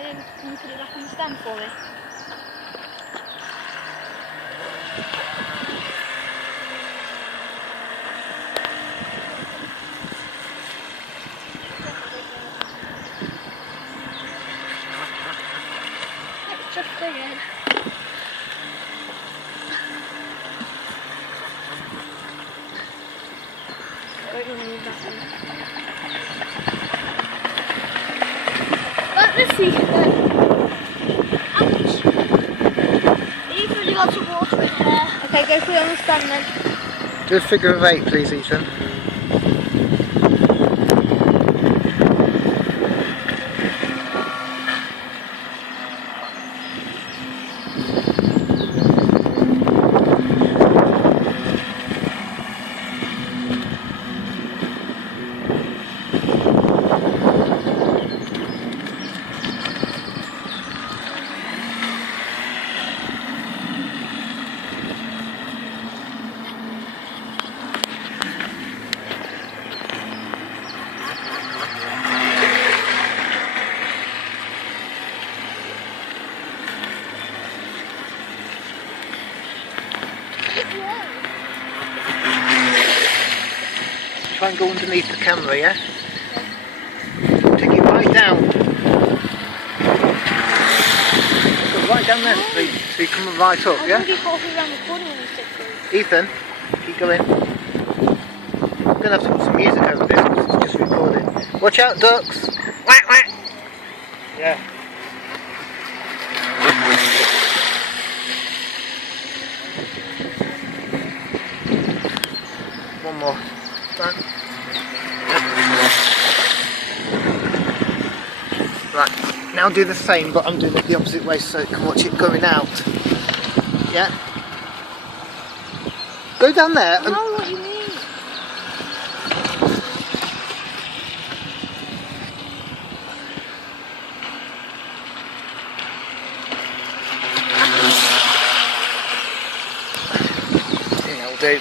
Can you put it back on the stand for me? It's just again. I don't need that one. But let's see. Ouch! You've really got some water in there. Okay, go put it on the stand then. Do a figure of 8 please, Ethan. Try and go underneath the camera, yeah? Take it right down. Go right down there, so you come right up, yeah? I think he thought he ran the corner when he said so. Ethan, keep going. I'm going to have to put some music over this because it's just recording. Watch out, ducks! Whack, whack! Yeah. One more. Done. Right, now do the same, but I'm doing it the opposite way so you can watch it going out. Yeah? Go down there and... I know what you mean. Yeah, I'll do.